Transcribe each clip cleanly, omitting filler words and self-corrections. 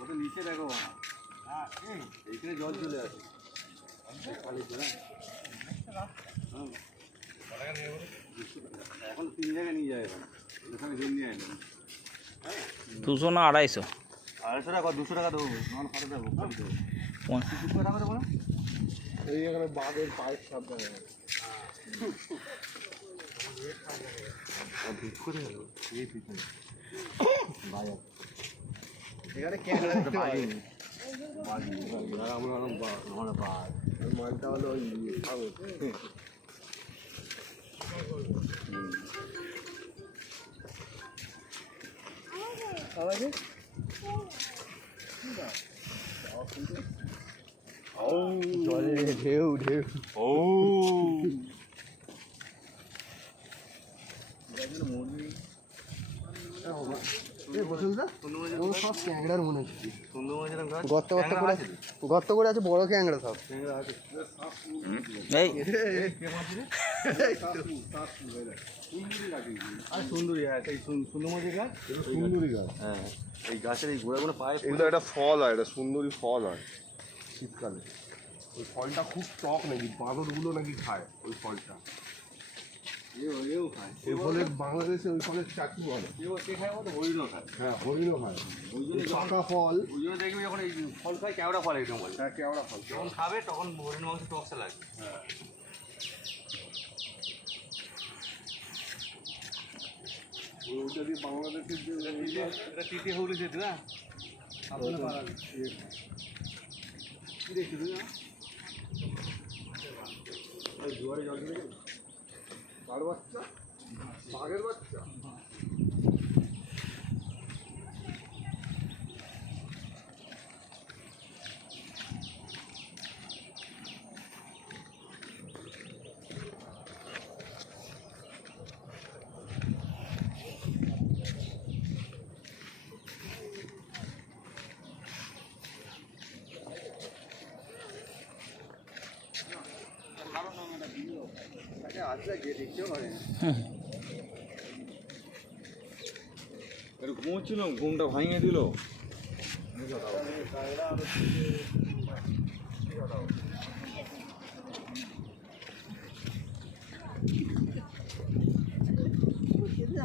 ওটা নিচে দেখো এইখানে জল চলে আসে এখন 3 জায়গায় নিয়ে যায় এখানে জল নিয়ে আসবে 200 না 250? 250 টাকা 200 টাকা দেবো নন খরচ দেবো টাকা দেবো না এই এখানে বাঘের পায়ের সাবধানে এখানে ক্যামেরা দেখতে পাই আমরা মালটা হলো ওই ঢেউ ঢেউ ও সব ক্যাংড়ার মনে হচ্ছে গর্ত করে আছে বড় ক্যাংড়া সব সুন্দরী সুন্দরী গাছ সুন্দরী গাছ হ্যাঁ এই গাছের এই গোড়াগুলো পায় এগুলো একটা ফল হয় এটা সুন্দরী ফল হয় শীতকালে ওই ফলটা খুব টক নাকি বাঁদরগুলো নাকি খায় ওই ফলটা এই ফলের বাংলাদেশে ওই ফলের চাটনি বলে হরিণও খায় হ্যাঁ হরিণও খায় ওই জন্য পাকা ফল ওই জন্য দেখবি যখন এই ফল খায় কেওড়া ফল একদম বলে হ্যাঁ কেওড়া ফল যখন খাবে তখন হরিণ মাংস টকসা লাগে হ্যাঁ ওইটা দিয়ে বাংলাদেশের যে এটা টিটে হলে যেত না কি দেখছি তুই না জোয়ারে জল দিলে কার বাচ্চা বাঘের বাচ্চা ঘুমোচ্ছিলাম ঘুমটা ভাঙিয়ে দিল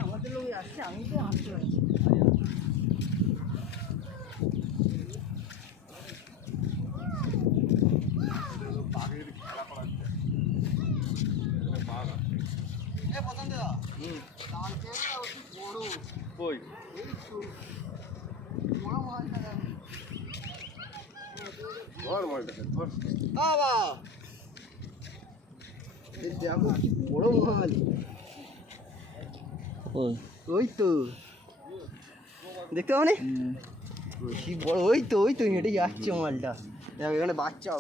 আমাদের লোক আসছে আমি তো আসতে পারছি বড় মাছ ওই তো দেখতে পাবো কি বড় ওই তো হেঁটে যাচ্ছে মালটা এখানে বাচ্চা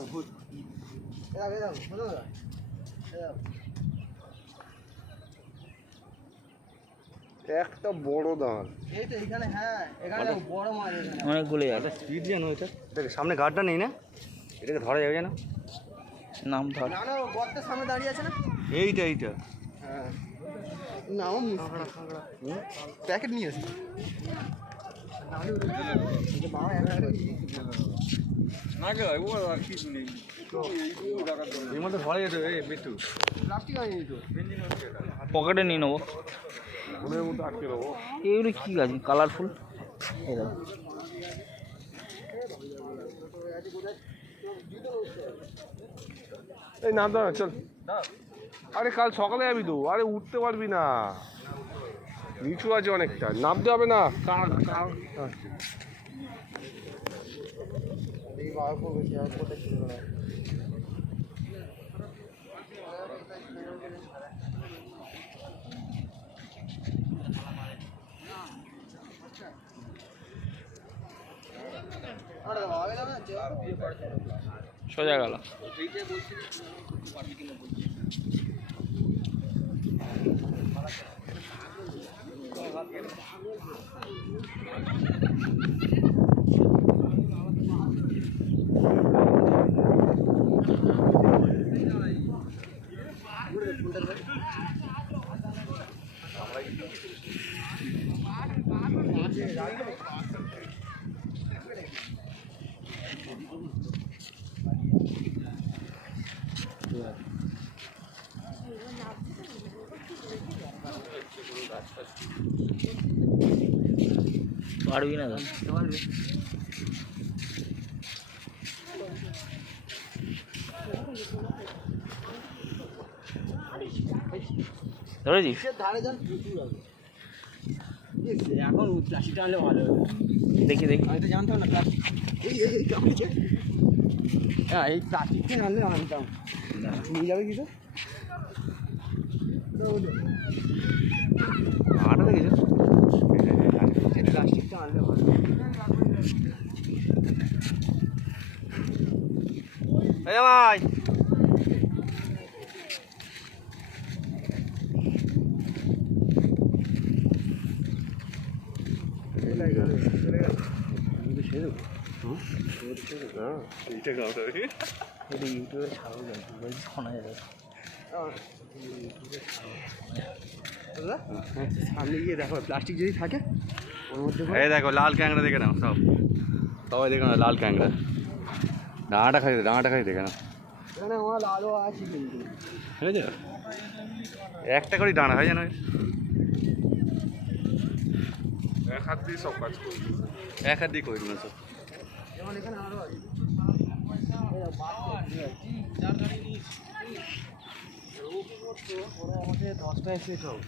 একটা বড় দাঁড় এই তো এখানে হ্যাঁ এখানে বড় মাছ অনেকগুলো আছে স্পিড জানো এটা দেখ সামনে গাড়টা নেই না এটাকে ধরা যাবে না নাম ধর না না গর্তের সামনে দাঁড়িয়ে আছে না এইটা হ্যাঁ না প্যাকেট নিয়ে আসি এর মধ্যে ধরা যেতে মৃত্যু প্লাস্টিক হয়নি তো পকেটে নিয়ে নেবো মনের মধ্যে আটকে দেবো এগুলো কী গাছ কালারফুল এই নাম দাও চল আরে কাল সকালে যাবি তো আরে উঠতে পারবি না নিচু আছে অনেকটা নামতে হবে না সোজা গেল পারবি না দাদা। বুঝতে পারবে। ধরেছিস? সে ধারে যান প্রচুর হবে। এখন প্লাস্টিকটা আনলে ভালো হবে। দেখি দেখি। আমি তো জানতাম না প্লাস্টিক। এই কামড়েছে। হ্যাঁ এই প্লাস্টিকটা আনলে আনতাম। নিয়ে যাবে কিছু? আটা দেখেছো? প্লাস্টিকটা আনলে ভালো। ভাই ইউটিউবে ছাড়ো শোনা যাবে। সামনে গিয়ে দেখো প্লাস্টিক যদি থাকে ওর মধ্যে এই দেখো লাল ক্যাংড়া দেখে নাও সবাই দেখে নাও লাল ক্যাংড়া। ডাঁটা খাই দেখে নাও। এখানে আমার আলো আছে কিন্তু ঠিক আছে, একটা করে ডাঁড়া হয় জানো, এক হাত দিয়ে সব কাজ করবি, এক হাত দিয়ে করবি না সব। যেমন এখানে আরো আছে। ওরা আমাদের 10টায় শেষ হোক।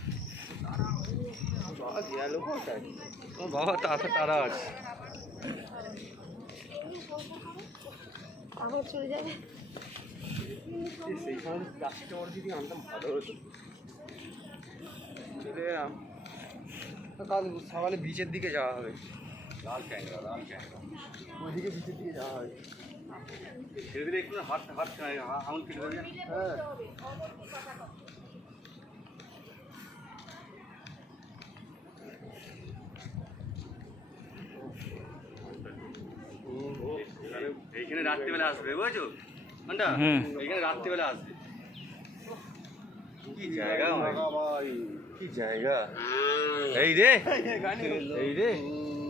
গেল কোথায়? ও বাবা তারা আছে। আবার চলে যাবে। সেইখানে প্লাস্টিকটা ওর যদি আনতাম ভালো হতো। চলে এলাম কাল সকালে বিচের দিকে যাওয়া হবে। লাল ক্যাংড়া ওইদিকে বিচের দিকে যাওয়া হবে। ধীরে ধীরে একটু হাত আঙুল কেটে দেবে। হ্যাঁ এইখানে রাত্রিবেলা আসবে বুঝেছো কোনটা, এইখানে রাত্রিবেলা আসবে। কি জায়গা ভাই, কি জায়গা। এই রে এই রে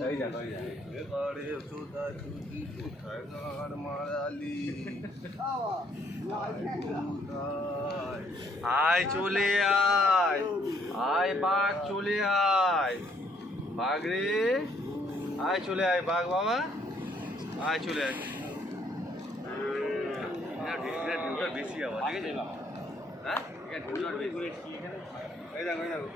এই দেখো আয় চলে আয়, আয় বাঘ চলে আয়, বাঘ রে আয় চলে আয়, বাঘ বাবা আয় চলে আয়। ঢেউটা বেশি আবার ঠিক আছে, হ্যাঁ ঢেউটা বেশি। এই দেখো এই দেখো